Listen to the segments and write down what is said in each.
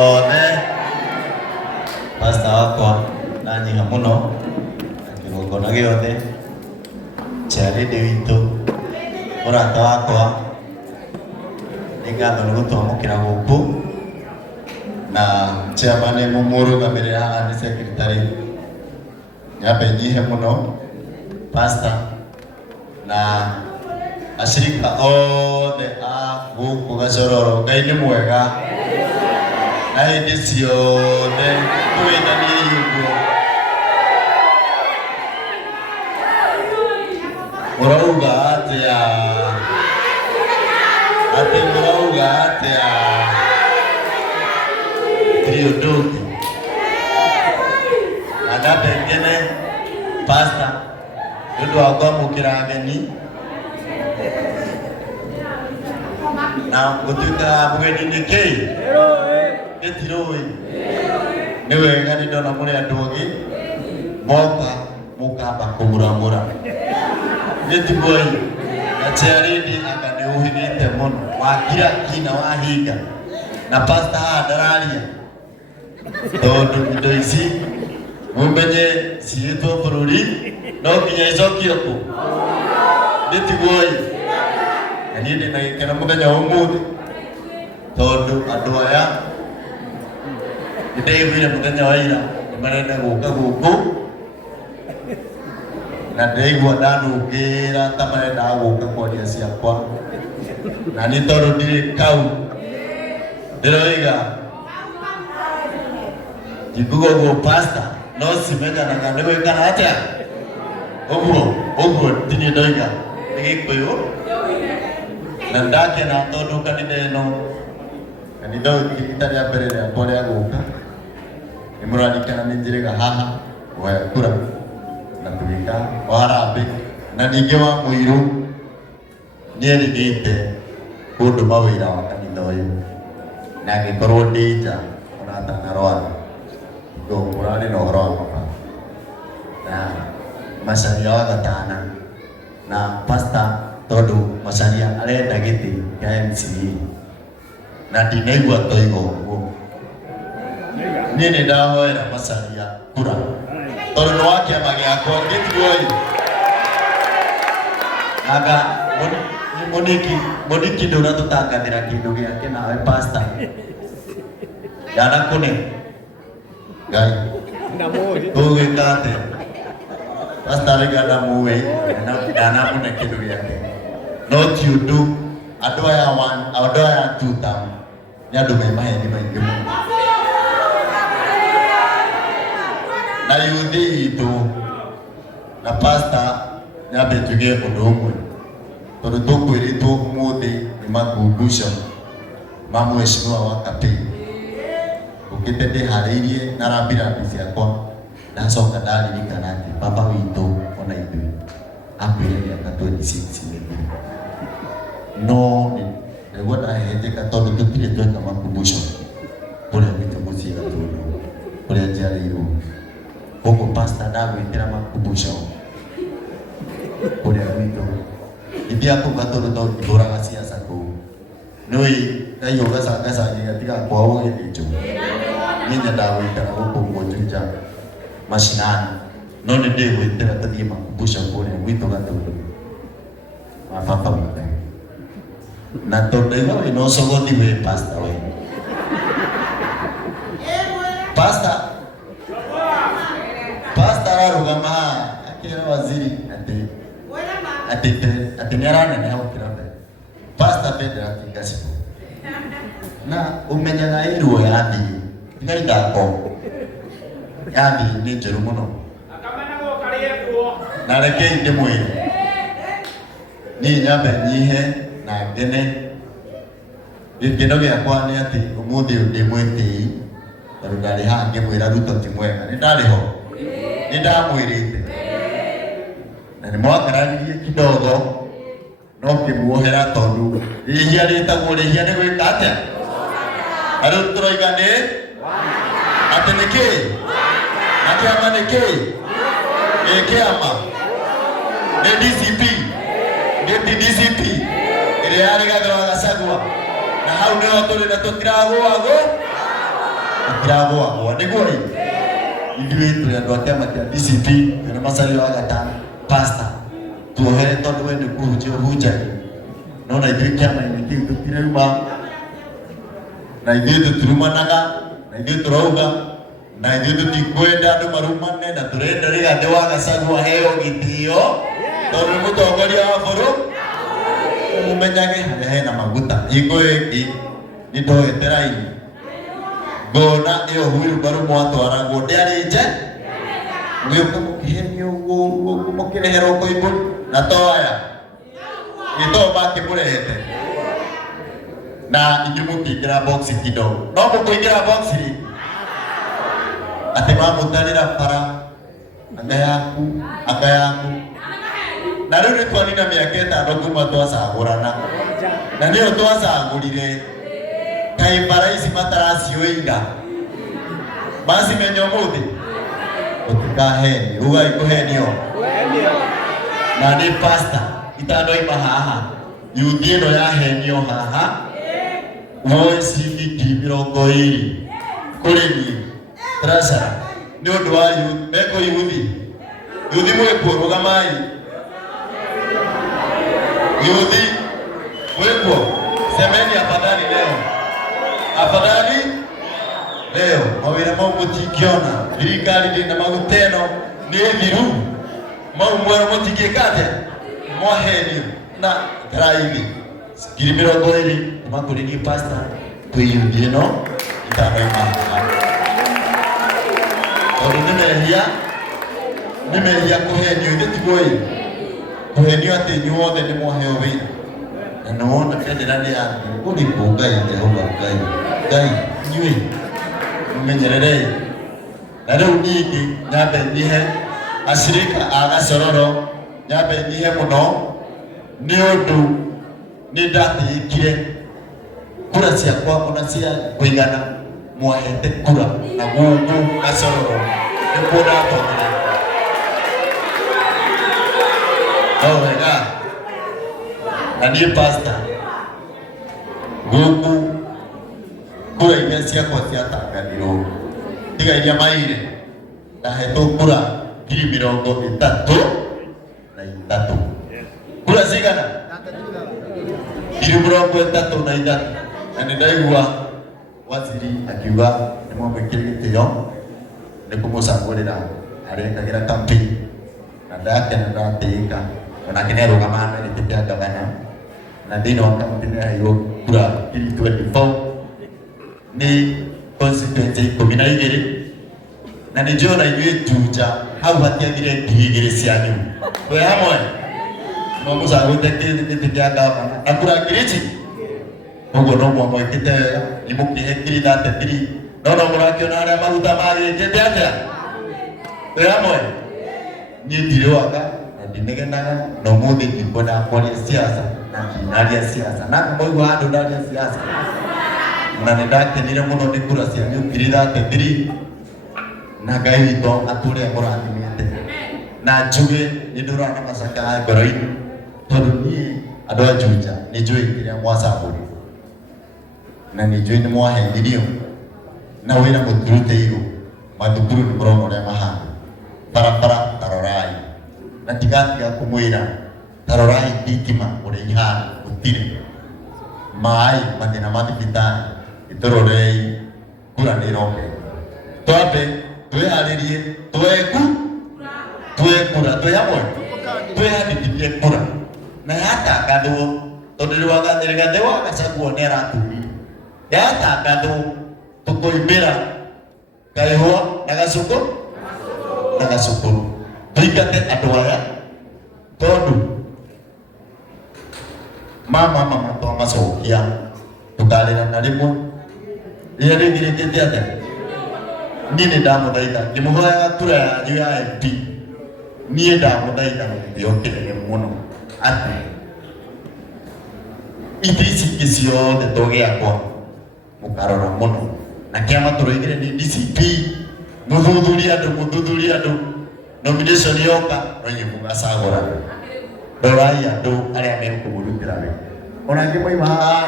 Othe pastor wakwa nanyiha muno kigongona giothe charidi witu murata wakwa ni ngatho ni gutwamukira guku na chairman mumurugamirira haha ni secretary nyambe nyihe muno pastor na ashirika othe a guku Gacororo. Ngai ni mwega na hindi ciothe twinanie yuguo. Murauga atia ati murauga atia trio nduti na pengine pastor ndio agwamukira ageni na gutuika mugeni ni kei getiroi ni wega ni ndona muri andu angi moka mukamba kumuramura nitiboi na charidi akani uhigite muno wakira kina wahinga na pastor adararia tondu indo ici mumenye ciitwo bururi no kinya icokio ku nitiboi na ni ndina gikena muthenya umuthi tondu andu aya ndiguire muthenya wa ira marenda guka guku na ndeigua ndanungira ta marenda guka kwaria ciakwa na ni tondu ndiri kau ndiroiga jigugo pastor no cimenyanaga nĩ gwĩkana atĩa ũguo tini ndoiga nĩ Gĩkũyũ na ndakena tondũ kanitha ĩno kanitha rita rĩa mbere rĩakwa rĩa gũka nĩ mũraririkana nĩ njĩrĩga haha kuoya kura na tũgĩka o harambĩ na ningĩ wa Mũirũ nĩ erĩgĩte kũndũma wĩra wa kanitha ũyũ na angĩkorwo ndĩ nja ona atanarwara kurari na ũhoro wa mabara na Macharia wa gatana na pastor tondu Macharia arenda gĩtĩ kĩa MCA na ndinaigua toiga ũguo niĩ nĩ ndahoera Macharia kura tondu nĩ wa kĩama gĩakwa gĩtigoi anga Mũniki ndũratũtangathĩra kĩndũ gĩake nawe pastor ndanakũne Ngai tũgĩka atĩ pastor arĩgana mũĩ ndanamũne kĩndũ gĩake no ti ũndũ andũ aya tuta nĩ andũ me maheni maingĩ mũno na yuthi itũ na pastor nyambe tuge ũndũ ũmwe tondũ tũkwĩrĩtwo ũmũthĩ nĩ makumbusho ma mheshimiwa wa Kapii ukite ndiharĩirie na rambirambi ciakwa ndacoka ndaririkana atĩ baba witũ ona ithuĩ akuire mĩaka 26 no nĩguo ndahehenjeka tondũ tũtirĩ tweka makumbusho kũrĩa gwitũ mũciĩ Gatũndũ kũrĩa njiarĩirwo koguo pastor ndagwĩkĩra makumbusho kũrĩa gwitũ ithia kũu Gatũndũ tondũ ndũraga ciaca kũu nĩũĩ Ngai ũgacangacangia tiga kwao gĩthĩnjwo niĩ ndagwĩkĩra gũkũ Mwonjunja mashinani no nĩ ndĩgwĩtĩra tũthiĩ makumbusho kũrĩa gwitũ Gatũndũ wa baba witũ na tondũ ĩno wĩna ũcogothi wĩ pastor we pastor ararũgama akĩra waziri atĩ nĩ araneneha gũkĩra mbere pastor Pedro Gacibũ na ũmenyaga irwo yathiĩ tiga ithako yathiĩ nĩ njerũ mũno na rekei ndĩmwĩre niĩ nyambe nyihe na ngene gĩkeno gĩakwa nĩ atĩ ũmũthĩ ũyũ ndĩ mwĩtĩi tondũ ndarĩ haha ngĩmwĩra Ruto ti mwega nĩ ndarĩ ho nĩ ndamwĩrĩte na nĩ mwakararirie kidogo no ngĩmuohera tondũ rĩhia rĩtagwo rĩhia nĩ gwĩka atĩa na rĩu tũroiga nĩ atĩ nĩ kĩĩ na kĩama nĩ kĩĩ kĩama nĩ DCP gĩti DCP ĩrĩa yarĩ Gathũra Gachagua na hau nĩho tũrĩ na tũtiragũagwo Kiragwa niguo ithuĩ tũrĩ andũ a kĩama kĩa DCP na Macharia wa gatano pastor tuohere tondũ we nĩ kũhunjia ũhunjagia no na ithuĩ kĩama-inĩ kĩu tũtirauma na ithuĩ tũtirumanaga na ithuĩ tũrauga na ithuĩ tũtikwenda andũ marumane na tũrenda Rigathĩ wa Gachagua aheo gĩtĩo tondũ nĩ mũtongoria wa bũrũri mũmenyage harĩa hena maguta hingo ĩngĩ nĩ ndoete raini ngona ĩyo wheelbarrow mwatwaragwo ndĩarĩ nje gĩũka mũkĩhenio ũguo mũkĩreherwo Koimbũri na toaya gĩtoo makĩmũrehete na inyuĩ mũkĩingĩra box kidogo no mũkũingĩra box rĩ atĩ mamũtarĩra bara anga yaku na rĩu nĩ twanina mĩaka ĩtano kuma twacagũrana na nĩyo twacagũrire kaĩ bara ici mataracioiga macimenya ũmũthĩ ũtikaheni ugai kũhenio na nĩ pastor itanoima haha yuthi ĩno yahenio haha woe ciringi 20 kũrĩ niĩ treasurer nĩ ũndũ wa meko yuthi mwĩkuo rũgamai yuthi mwĩkuo semeni afadhali leo mawĩra mau mũtingĩona thirikari ndĩna maguta ĩno nĩ thiru mau mwerũ mũtingĩka atĩa mwahenio na raithi 20 kuma kũrĩ niĩ pastor kwĩ yuthi ĩno itanoima tondũ nĩ mehia kũhenio ithe tiguoĩ kũhenio atĩ inyuothe nĩ mwaheo wĩra na nĩ wona bendera nĩ yaku ũrĩkũ Ngai Jehova Ngai inyuĩ mũmenyererei na rĩu ningĩ nyambe nyihe acirika a Gacororo nyambe nyihe mũno nĩ ũndũ nĩ ndatĩĩkire kura ciakwa ona cia kũigana mwahete kura na gũkũ Gacororo nĩkuo ndatongire wega na niĩ pastor gũkũ kura iria ciakwa ciatangathirwo tiga iria maire ndahetwo kura 33 kura cigana 33 na nĩ ndaigua waziri akiuga nĩ mwamwĩkĩre gĩtĩo nĩ kũmũcagũrĩra arĩkagĩra campaign na ndakena ndatĩĩka onake nĩ arũgama na gĩtĩ kĩa gavana na thĩinĩ wa kaũntĩ nĩ aheirwo kura 24 nĩ constituency 12 na nĩ njũra inyuĩ Juja hau hatiagire 2,000 cianyu twĩ hamwe no mũcagũrĩte gĩtĩ kĩa gavana na kura ngirici ũguo no mwamwĩkĩte wega nĩ mũkĩhe 33 no mũrakĩona harĩa maguta magĩkĩte atĩa twĩ hamwe niĩ ndirĩwaga na ndineganaga na ũmũthĩ ndikwenda kwaria siasa na ndinaria siasa na kũmoigua handũ ndaria siasa na nĩ ndakenire mũno nĩ kura cianyu 33 na Ngai witũ atũre mũrathimĩte na njuge nĩ ndũrona macakaya ngoro-inĩ tondũ niĩ andũ a Juja nĩ njũĩ kĩrĩa mwacagũrirwo na nĩ njũĩ nĩ mwahenirio na wĩra mũtirutĩirwo mathukuru nĩ mũrona ũrĩa mahana barabara tarorai na tigatiga kũmwĩra tarorai thitima ũrĩa ihana gũtirĩ maĩ mathĩna ma thibitarĩ itũrorei kura nĩ ĩroke twambe twĩharĩrie twekura twĩ hamwe twĩhandithie kura na yatangathwo tondũ Rigathĩ wa Gachagua nĩ aratũrire yatangathwo tũkoimbĩra Kaihũa na Gacukuru tũingate andũ aya tondũ mama twamacokia tũkarĩra na rĩmwe rĩrĩa rĩgirĩkĩte atĩa niĩ nĩ ndamũthaitha ngĩmũhoyaga kura yanyu ya MP niĩ ndamũthaitha gĩtĩo kĩnene mũno atĩ itĩ ici ingĩ ciothe tũgĩakwa mũkarora mũno na kĩama tũroigire nĩ DCP mũthuthuria andũ nomination yoka no inyuĩ mũgacagũra rorai andũ arĩa megũkũmũrutĩra wĩra ona angĩ moima haha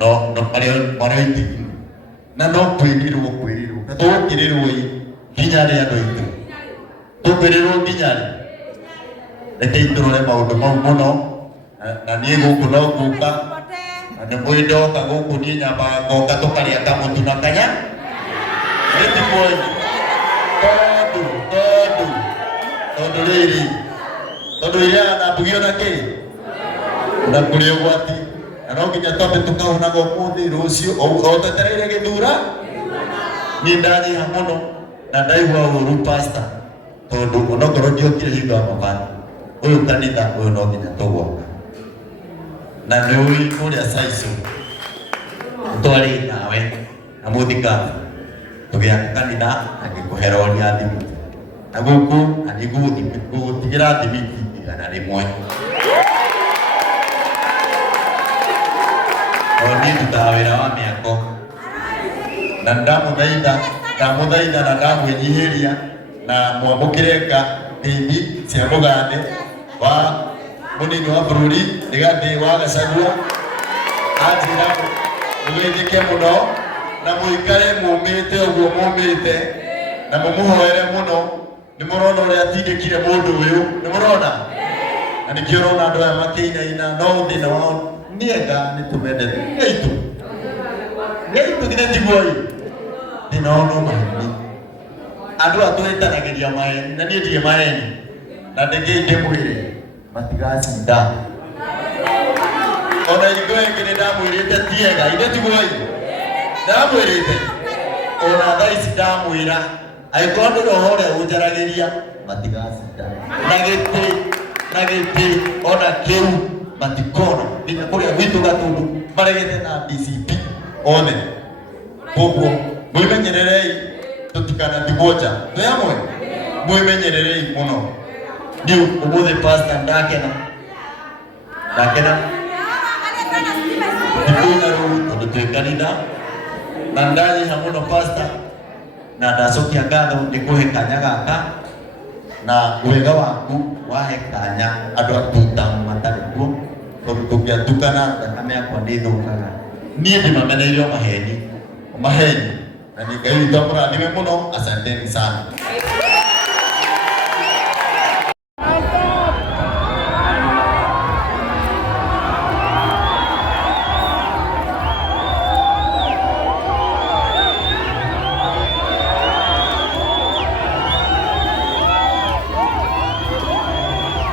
no marĩa itigiri na no kwirirwo na tukirirwo nginya ri andu itu tukwirirwo nginya ri reke iturore maundu mau muno na nie guku no guka na nĩ mwĩndoka gũkũ niĩ nyambaga ngoka tũkarĩa kamutu na kanya nĩtikuoi tondũ rĩrĩ tondũ iriaga na mbugio na kĩ na kũrĩ ũgwati na no nginya twambe tũkahunaga ũmũthĩ rũciũ o twetereire gĩthura niĩ ndanyiha mũno na ndaigua ũũru pastor tondũ onokorwo ndiokire hingo ya mabati ũyũ kanitha ũyũ no nginya tũgoka na nĩ ũĩ kũrĩa Saiso twarĩ nawe na mũthikabu tũgĩaka kanitha agĩkũhera ũrĩa thimiti na gũkũ nĩngũgũtigĩra thimiti igana rĩmwe niĩ ndutaga wĩra wa mĩako na ndamũthaitha na ndamwĩnyihĩria na mwamũkĩre ngathĩni cia mũgande wa mũnini wa bũrũri Rigathĩ wa Gachagua anjĩra mũgeithĩke mũno na mũikare mũmĩte ũguo mũmĩte na mũmũhoere mũno. Nĩ mũrona ũrĩa atindĩkire mũndũ ũyũ, nĩ mũrona na nĩkĩo ũrona andũ aya makĩinaina no thĩna wao nĩenga nĩtũmendete gĩitũ githĩ tiguoi thĩna wao no maheni andũ a twĩtanagĩria maheni na niĩ ndirĩ maheni na ndĩmwĩre matigacinda ona igo ĩngĩ nĩ ndamwĩrĩte tiega ithe tiguoi ndamwĩrĩte ona thaa ici ndamwĩra angĩkorwo ndĩ roho ũrĩa ũnjaragĩria matigacinda na gĩtĩ ona kĩu matikona nginya kũrĩa gwitũ Gatũndũ maregete na DCP othe koguo mwĩmenyererei tũtikanatigwo nja twĩ hamwe mwĩmenyererei mũno. Niũ ũmũthĩ pastor ndakena ndikuga rũu tondũ twĩ kanitha na ndanyiha mũno pastor na ndacokia ngatho ndĩkũhe kanya gaka na wega waku wahe kanya andũ akuta matarĩ kuo tondũ tũngĩatukana thakame yakwa nĩthũkaga niĩ ndĩmameneire maheni na nĩ Ngai witũ amũrathime mũno. Asanteni sana.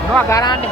No agarrando.